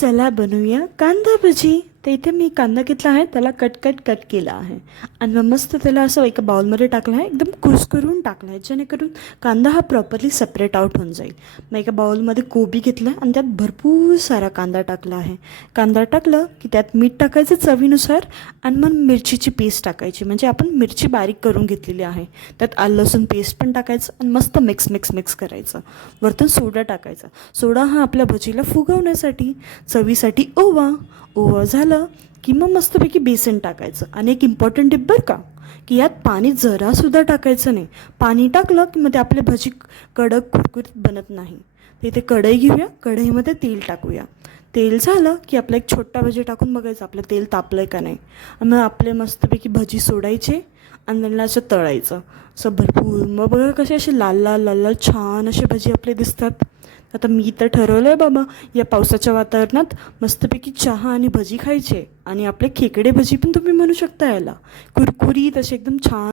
चला बनवूया कांदा भजी. तर इथे मी कांदा घेतला आहे, त्याला कट कट कट केला आहे आणि मग मस्त त्याला असं एका बाउलमध्ये टाकलं आहे, एकदम कुस्करून टाकलं आहे जेणेकरून कांदा हा प्रॉपरली सेपरेट आउट होऊन जाईल. मग एका बाउलमध्ये कोबी घेतला आणि त्यात भरपूर सारा कांदा टाकला आहे. कांदा टाकलं की त्यात मीठ टाकायचं चवीनुसार आणि मग मिरचीची पेस्ट टाकायची, म्हणजे आपण मिरची बारीक करून घेतलेली आहे. त्यात आलं लसूण पेस्ट पण टाकायचं आणि मस्त मिक्स मिक्स मिक्स करायचं. वरतून सोडा टाकायचा. सोडा हा आपल्या भजीला फुगवण्यासाठी, चवीसाठी ओवा. ओवा झालं की मग मस्तपैकी बेसन टाकायचं. आणि एक इम्पॉर्टंट टिप बरं का, की यात पाणी जरासुद्धा टाकायचं नाही. पाणी टाकलं की मग ते आपले भजी कडक कुरकुरीत बनत नाही. तर इथे कढई घेऊया, कढईमध्ये तेल टाकूया. तेल झालं की आपला एक छोटा भजी टाकून बघायचं आपलं तेल तापलं आहे का नाही. मग आपले मस्तपैकी भजी सोडायचे आणि त्यांना असं तळायचं असं भरपूर. मग बघा कसे असे लाल लाल लाल लाल छान असे भजी आपले दिसतात. आता मी तर ठरवलं आहे बाबा, या पावसाच्या वातावरणात मस्तपैकी चहा आणि भजी खायचे. आणि आपले खेकडे भजी पण तुम्ही म्हणू शकता याला, कुरकुरीत असे एकदम छान.